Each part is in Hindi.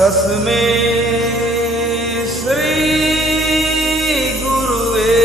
तस्मै श्री गुरुवे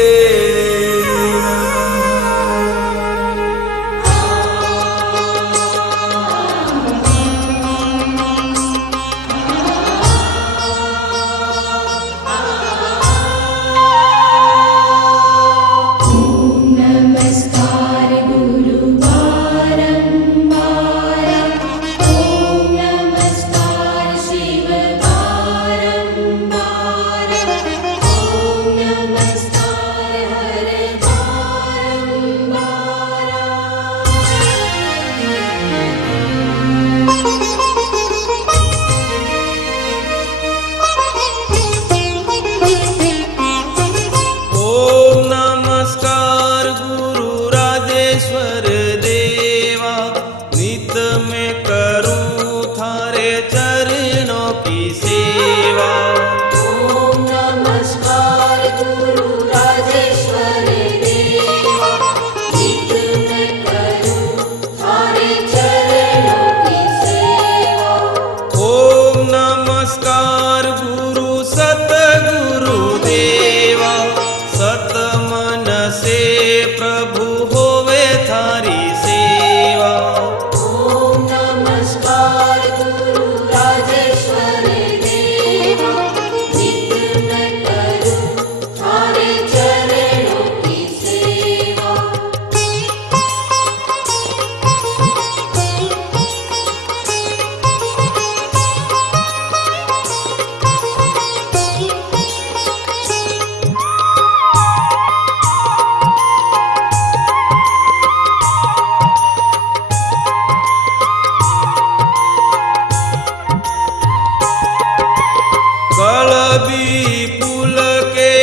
पुल के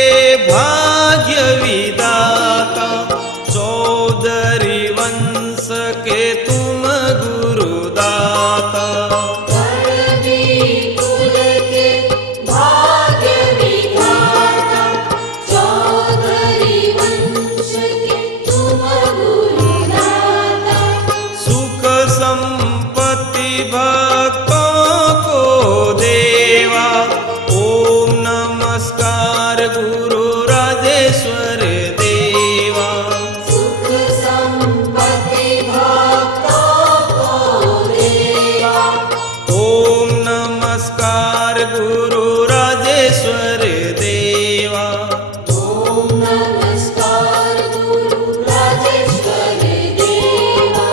भाग्य विदाता चौधरी वंश के तुम गुरुदाता। पुल के भाग्य विदाता चौधरी वंश के तुम गुरुदाता। सुख संपत्ति भक्तों को देवा नमस्कार गुरु राजेश्वर देवा। सुख संपत्ति भक्तों को देवा। ओम नमस्कार गुरु राजेश्वर देवा। ओम नमस्कार गुरु राजेश्वर देवा।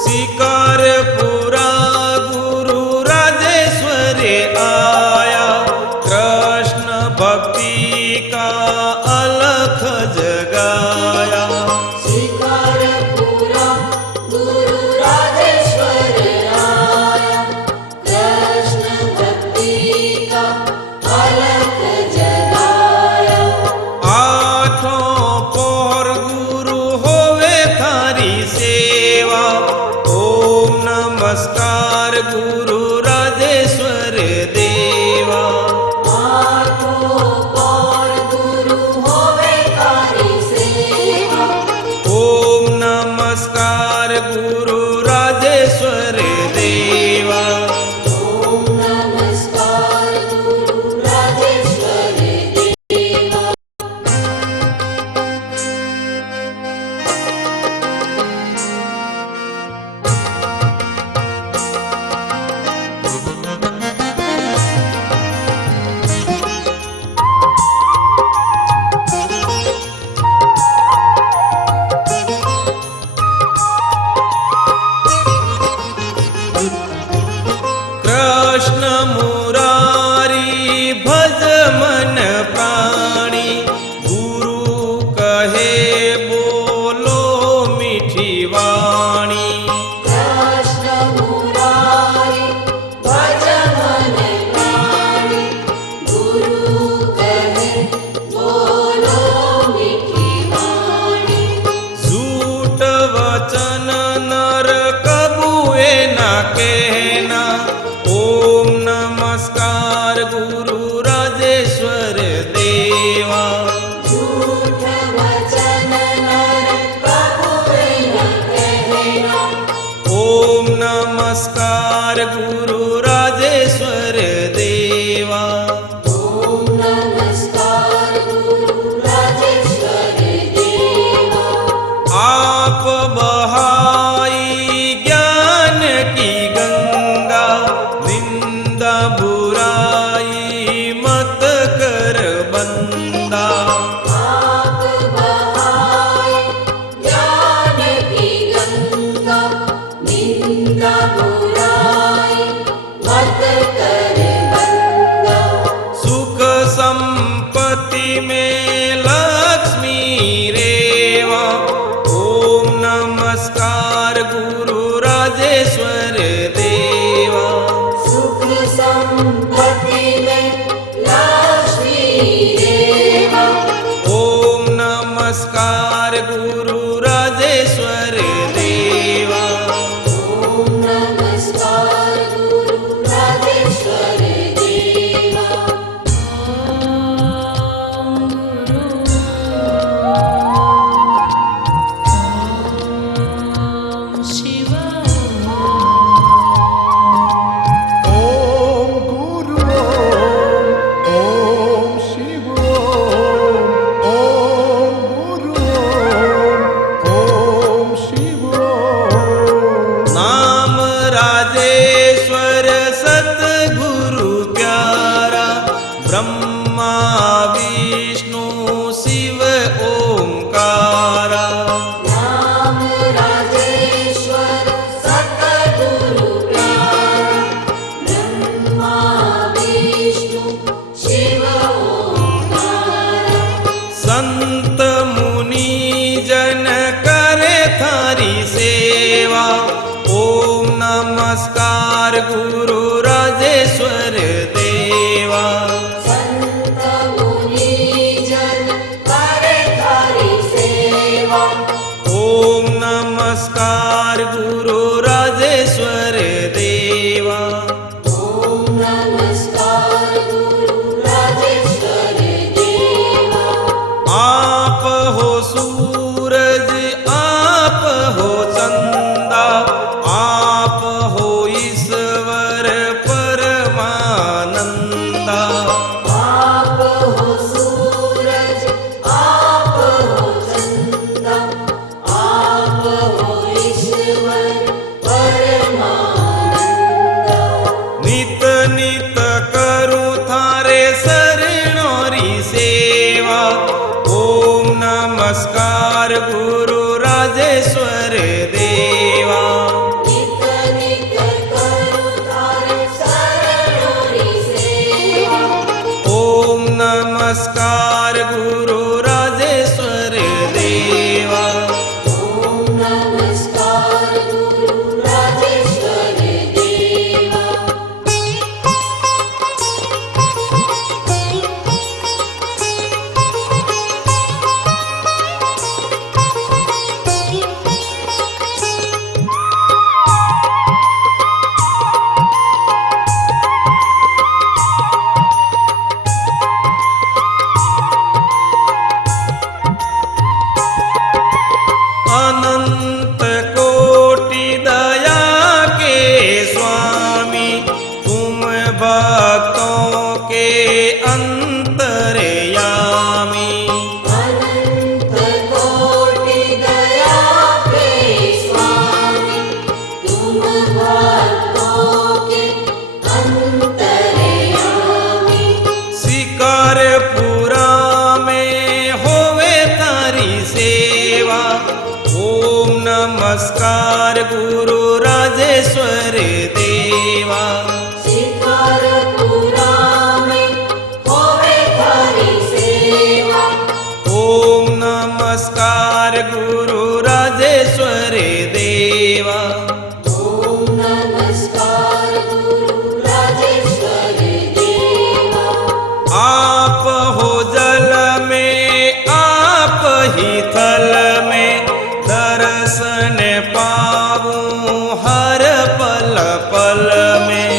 शिकारपुरा गुरु राजेश्वर आया भक्ति का अलख जगाया। शिकारपुरा गुरु राजेश्वर आया कृष्ण भक्ति का अलख जगाया। आठों पहर गुरु होवे थारी सेवा। ओम नमस्कार गुरु राजेश्वर देवा। आठों पहर गुरु होवे थारी संपत्ति में लक्ष्मी देवा। ओम नमस्कार गुरु राजेश्वर देवा। ओम नमस्कार गुरु राजेश्वर देवा। ओम गुरु ओम शिव ओम गुरु ओम शिव। नाम राजेश्वर सतगुरु प्यारा, ब्रह्मा विष्णु शिव ओंकारा। नाम राजेश्वर सतगुरु प्यारा, ब्रह्मा विष्णु शिव ओंकारा। संत मुनि जन करे थारी सेवा, ओम नमस्कार गुरु राजेश्वर देवा। संत मुनि जन करे थारी सेवा, ओम नमस्कार गुरु राजेश्वर देवा। ओम नमस्कार गुरु राजेश्वर देवा। आप हो सूरज आप हो चंदा, आप हो ईश्वर परमानंदा। आप हो सूरज आप हो चंदा, आप हो ईश्वर परमानंदा। नित नित करू थारे शरणोरी सेवा, ओम नमस्कार गुरु राजेश्वर देवा। नित नित करू थारे शरणोरी सेवा, ओम नमस्कार गुरु राजेश्वर देवा। ओम नमस्कार गुरु राजेश्वर देवा। अनंत कोटि दया के स्वामी, तुम भक्तों के अंतर्यामी। अनंत कोटि दया के स्वामी, तुम भक्तों के अंतर्यामी। शिकारपुरा में होवे थारी सेवा, ओम नमस्कार गुरु राजेश्वर देवा। शिकारपुरा में होवे थारी सेवा, ओम नमस्कार गुरु राजेश्वर देवा। ओम नमस्कार गुरु राजेश्वर देवा। आप हो जल में आप ही थल में, दर्शन पाऊं हर पल पल में।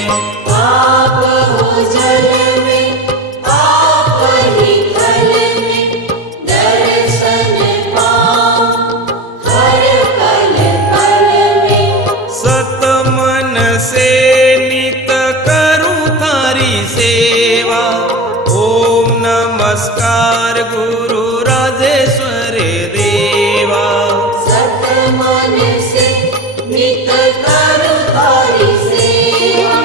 आप हो जल में आप ही थल में, दर्शन पाऊं हर पल पल में। सत मन से नित करूं थारी सेवा, ओम नमस्कार गुरु राजेश्वर देवा। सत मन से नित करूं थारी सेवा,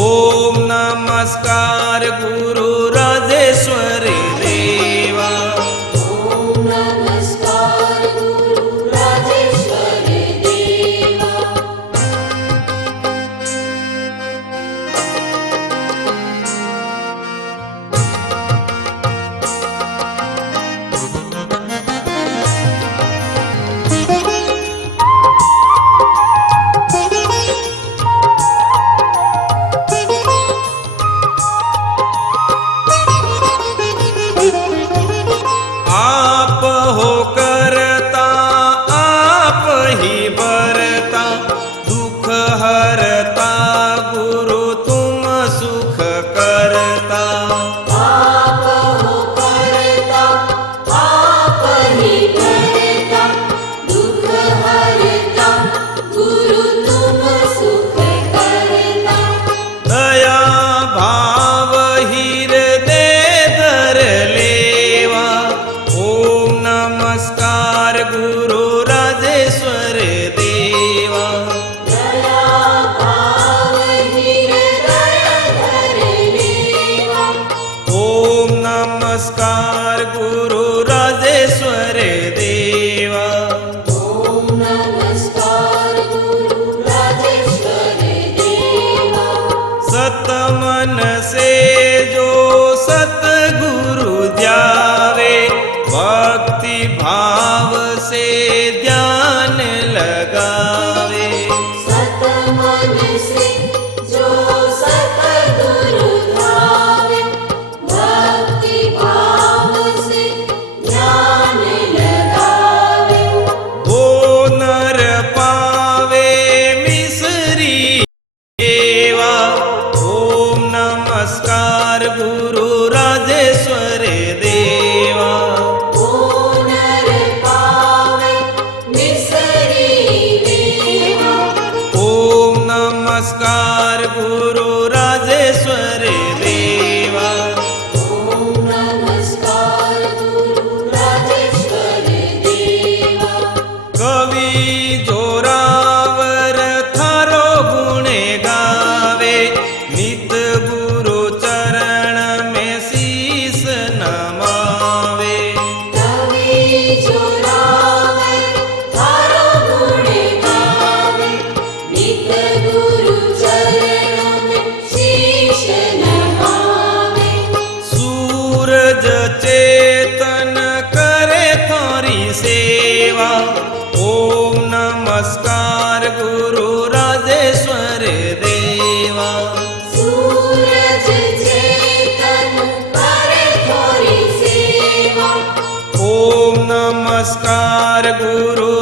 ओम नमस्कार गुरु राजेश्वर देवा। ओम नमस्कार गुरु राजेश्वर देवा। નમસ્કાર ગુરુ રાજેશ્વર દેવા. ઓમ નમસ્કાર ગુરુ રાજેશ્વર દેવા. સત મન સે જો સતગુરુ ધ્યાવે, ભક્તિ ભાવ સે ધ્યાન લગાવે. સત મન સે જો સતગુરુ ધાવે, ભક્તિ ભાવ સે ધ્યાન લગાવે. ઓ નર પાવે મિસરી દેવા. ઓમ નમસ્કાર ગુરુ રાજેશ્વર દેવા. ઓ નર પાવે મિસરી દેવા. ઓમ નમસ્કાર ગુરુ રાજેશ્વર દેવા. ઓમ નમસ્કાર ગુરુ રાજેશ્વર દેવા. કવિ જોરાવર થારો ગુણે ગાવે, નિત ગુરુ ચરણ મેં શીશ નમાવે. કવિ જોરાવર થારો ગુણે ગાવે, નિત ગુરુ ચરણો મેં શીશ નમાવે. સૂરજ ચેતન કરે થારી સેવા. ઓમ નમસ્કાર ગુરુ રાજેશ્વર દેવા. સૂરજ ચેતન કરે થોરી સેવા. ઓમ નમસ્કાર ગુરુ